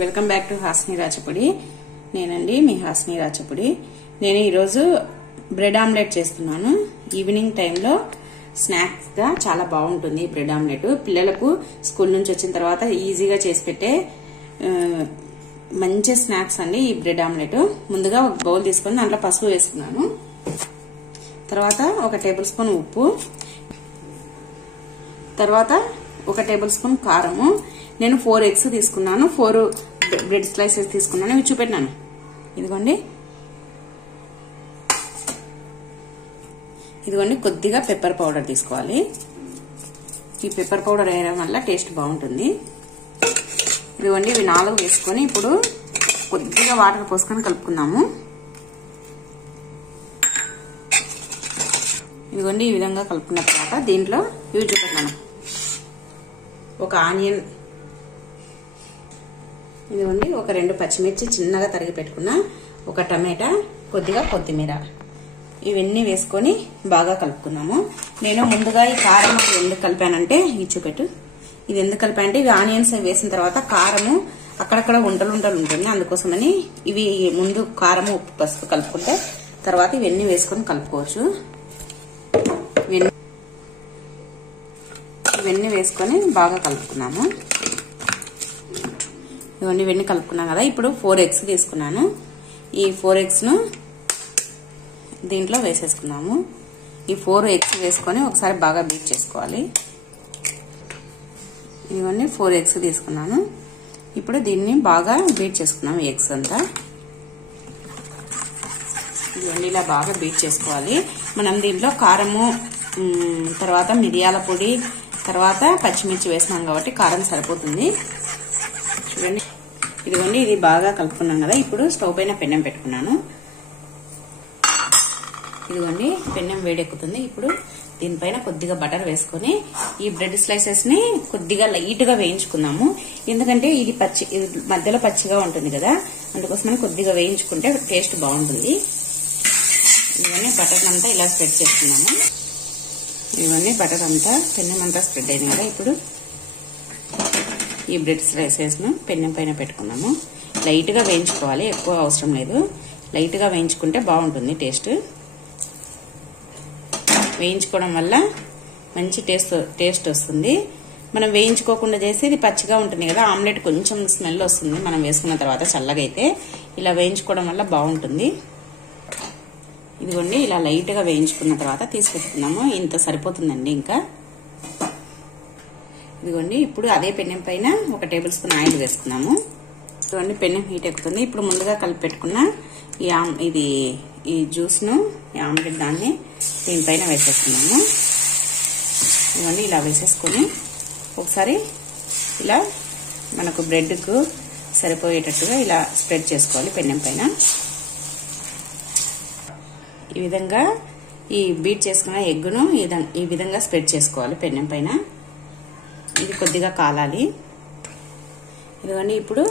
Welcome back to Hasni Rachapudi. నేనండి మీ హాస్ని రాచపుడి. నేను ఈరోజు బ్రెడ్ ఆమ్లెట్ చేస్తున్నాను. ఈవినింగ్ టైంలో స్నాక్స్ గా చాలా బాగుంటుంది బ్రెడ్ ఆమ్లెట్. పిల్లలకు స్కూల్ నుంచి వచ్చిన తర్వాత ఈజీగా చేసి పెట్టే మంచి స్నాక్స్ అండి ఈ బ్రెడ్ ఆమ్లెట్. ముందుగా ఒక బౌల్ తీసుకొని దాంట్లో పసుపు వేసుకున్నాను. తర్వాత ఒక టేబుల్ స్పూన్ ఉప్పు, తర్వాత ఒక టేబుల్ స్పూన్ కారము. నేను 4 ఎగ్స్ తీసుకున్నాను, 4 బ్రెడ్ స్లైసెస్ తీసుకున్నాను. ఇవి చూపెట్టినాను. ఇదిగోండి కొద్దిగా పెప్పర్ పౌడర్ తీసుకోవాలి. ఈ పెప్పర్ పౌడర్ వేయడం వల్ల టేస్ట్ బాగుంటుంది. ఇదిగోండి ఇవి 4 వేసుకొని ఇప్పుడు కొద్దిగా వాటర్ పోసుకొని కలుపుకుందాము. ఇదిగోండి ఈ విధంగా కలుపుకున్న తర్వాత దీంట్లో ఇవి చూపెట్టాను. ఒక ఆనియన్, ఇదిగోండి ఒక 2 పచ్చిమిర్చి చిన్నగా తరిగి పెట్టుకున్న, ఒక టమాటా, కొద్దిగా కొత్తిమీర, ఇవన్నీ వేసుకొని బాగా కలుపుకున్నాము. నేను ముందుగా ఈ కారం ఎందుకు కలిపానంటే ఇది చూపెట్టు. ఇది ఎందుకు కలిపానంటే ఇవి ఆనియన్స్ వేసిన తర్వాత కారము అక్కడక్కడ ఉంటలు ఉంటుంది, అందుకోసమని ఇవి ముందు కారము ఉప్పు పసుపు కలుపుకుంటే తర్వాత ఇవన్నీ వేసుకొని కలుపుకోవచ్చు. ఇవన్నీ వేసుకొని బాగా కలుపుకున్నాము. ఇవన్నీ కలుపుకున్నాం కదా. ఇప్పుడు 4 ఎగ్స్ తీసుకున్నాను. ఈ 4 ఎగ్స్ ను దీంట్లో వేసేసుకున్నాము. ఈ 4 ఎగ్స్ వేసుకొని ఒకసారి బాగా బీట్ చేసుకోవాలి. ఇవన్నీ 4 ఎగ్స్ తీసుకున్నాను. ఇప్పుడు దీన్ని బాగా బీట్ చేసుకున్నాము. ఎగ్స్ అంతా ఇవన్నీ ఇలా బాగా బీట్ చేసుకోవాలి. మనం దీంట్లో కారము, తర్వాత మిరియాల పొడి, తర్వాత పచ్చిమిర్చి వేసినాం కాబట్టి కారం సరిపోతుంది. చూడండి ఇదిగోండి ఇది బాగా కలుపుకున్నాం కదా. ఇప్పుడు స్టవ్ పైన పెన్నం పెట్టుకున్నాను. ఇదిగోండి పెన్నం వేడెక్కుతుంది. ఇప్పుడు దీనిపైన కొద్దిగా బటర్ వేసుకొని ఈ బ్రెడ్ స్లైసెస్ ని కొద్దిగా లైట్ గా వేయించుకున్నాము. ఎందుకంటే ఇది మధ్యలో పచ్చిగా ఉంటుంది కదా, అందుకోసమని కొద్దిగా వేయించుకుంటే టేస్ట్ బాగుంటుంది. ఇవన్నీ బటర్ అంతా ఇలా స్ప్రెడ్ చేసుకున్నాము. ఇవన్నీ బటర్ అంతా పెన్నం అంతా స్ప్రెడ్ అయింది కదా. ఇప్పుడు ఈ బ్రెడ్ స్లైసెస్ ను పెన్నం పైన పెట్టుకున్నాము. లైట్ గా వేయించుకోవాలి, ఎక్కువ అవసరం లేదు. లైట్ గా వేయించుకుంటే బాగుంటుంది టేస్ట్. వేయించుకోవడం వల్ల మంచి టేస్ట్ వస్తుంది. మనం వేయించుకోకుండా చేసి ఇది పచ్చిగా ఉంటుంది కదా, ఆమ్లెట్ కొంచెం స్మెల్ వస్తుంది మనం వేసుకున్న తర్వాత. చల్లగా అయితే ఇలా వేయించుకోవడం వల్ల బాగుంటుంది. ఇదిగోండి ఇలా లైట్ గా వేయించుకున్న తర్వాత తీసి పెట్టుకున్నాము. ఇంత సరిపోతుందండి. ఇంకా ఇదిగోండి ఇప్పుడు అదే పెన్నం పైన ఒక టేబుల్ స్పూన్ ఆయిల్ వేసుకున్నాము. ఇదిగోండి పెన్నం హీట్ ఎక్కుతుంది. ఇప్పుడు ముందుగా కలిపి పెట్టుకున్న ఈ జ్యూస్ ను, ఈ ఆమ్లెట్ దాన్ని దీనిపైన వేసేసుకున్నాము. ఇవన్నీ ఇలా వేసేసుకొని ఒకసారి ఇలా మనకు బ్రెడ్ కు సరిపోయేటట్టుగా ఇలా స్ప్రెడ్ చేసుకోవాలి పెన్నం పైన. ఈ విధంగా ఈ బీట్ చేసుకున్న ఎగ్గును ఈ విధంగా స్ప్రెడ్ చేసుకోవాలి పెన్నం పైన. ఇది కొద్దిగా కాలాలి. ఇదిగోండి ఇప్పుడు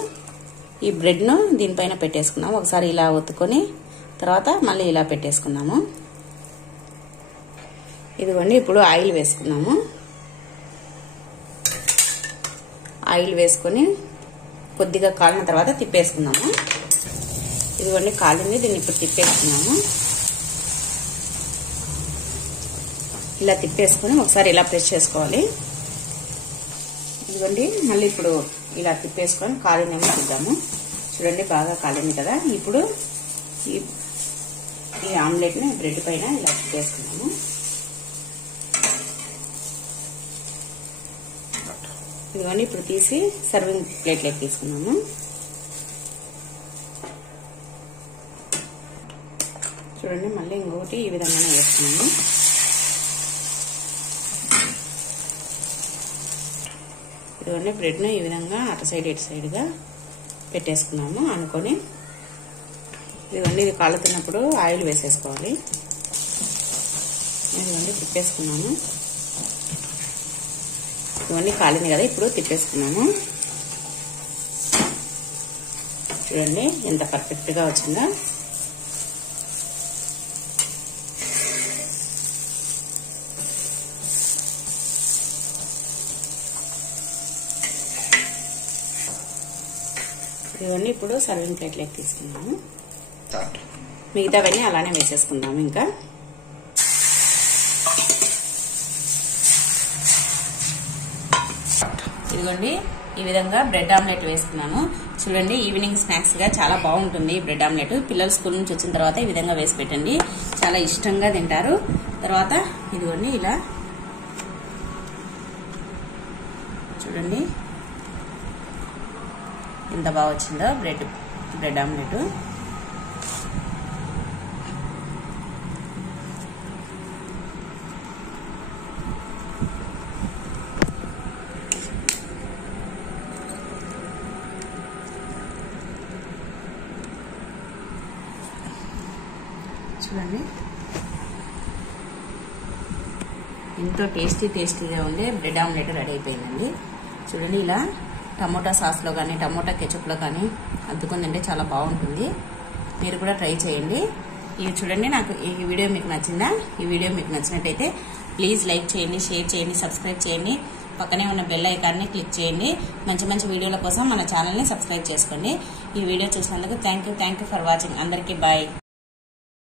ఈ బ్రెడ్ ను దీనిపైన పెట్టేసుకున్నాము. ఒకసారి ఇలా ఒత్తుకొని తర్వాత మళ్ళీ ఇలా పెట్టేసుకున్నాము. ఇదిగోండి ఇప్పుడు ఆయిల్ వేసుకున్నాము. ఆయిల్ వేసుకొని కొద్దిగా కాలిన తర్వాత తిప్పేసుకున్నాము. ఇదిగోండి కాలింది, దీన్ని ఇప్పుడు తిప్పేసుకున్నాము. ఇలా తిప్పేసుకొని ఒకసారి ఇలా ప్రెస్ చేసుకోవాలి. ఇదిగోండి మళ్ళీ ఇప్పుడు ఇలా తిప్పేసుకొని కాలినేమో చూద్దాము. చూడండి బాగా కాలింది కదా. ఇప్పుడు ఈ ఆమ్లెట్ ని బ్రెడ్ పైన ఇలా తిప్పేసుకున్నాము. ఇదిగోండి ఇప్పుడు తీసి సర్వింగ్ ప్లేట్లోకి తీసుకున్నాము. చూడండి మళ్ళీ ఇంకొకటి ఈ విధంగానే వేసుకున్నాము. ఇదిగోండి బ్రెడ్ ను ఈ విధంగా అటు సైడ్ ఇటు సైడ్ గా పెట్టేసుకున్నాము అనుకొని. ఇదిగోండి ఇది కాలుతున్నప్పుడు ఆయిల్ వేసేసుకోవాలి. ఇదిగోండి తిప్పేసుకున్నాము. ఇవన్నీ కాలింది కదా, ఇప్పుడు తిప్పేసుకున్నాము. చూడండి ఎంత పర్ఫెక్ట్ గా వచ్చిందో. ఇవన్నీ ఇప్పుడు సర్వింగ్ ప్లేట్లోకి తీసుకున్నాము. మిగతావన్నీ అలానే వేసేసుకుందాము. ఇంకా ఇదిగోండి ఈ విధంగా బ్రెడ్ ఆమ్లెట్ వేసుకున్నాను. చూడండి ఈవినింగ్ స్నాక్స్ గా చాలా బాగుంటుంది బ్రెడ్ ఆమ్లెట్. పిల్లలు స్కూల్ నుంచి వచ్చిన తర్వాత ఈ విధంగా వేసి పెట్టండి, చాలా ఇష్టంగా తింటారు. తర్వాత ఇదిగోండి ఇలా చూడండి ఎంత బాగా వచ్చిందో బ్రెడ్ ఆమ్లెట్. చూడండి ఎంతో టేస్టీగా ఉండే బ్రెడ్ ఆమ్లెట్ రెడీ అయిపోయిందండి. చూడండి ఇలా టమోటా సాస్లో కానీ టమోటా కెచప్లో కానీ అద్దుకొని తింటే చాలా బాగుంటుంది. మీరు కూడా ట్రై చేయండి. ఇవి చూడండి, నాకు ఈ వీడియో మీకు నచ్చిందా? ఈ వీడియో మీకు నచ్చినట్టయితే ప్లీజ్ లైక్ చేయండి, షేర్ చేయండి, సబ్స్క్రైబ్ చేయండి. పక్కనే ఉన్న బెల్ ఐకాన్ని క్లిక్ చేయండి. మంచి మంచి వీడియోల కోసం మన ఛానల్ని సబ్స్క్రైబ్ చేసుకోండి. ఈ వీడియో చూసినందుకు థ్యాంక్ యూ ఫర్ వాచింగ్. అందరికీ బాయ్.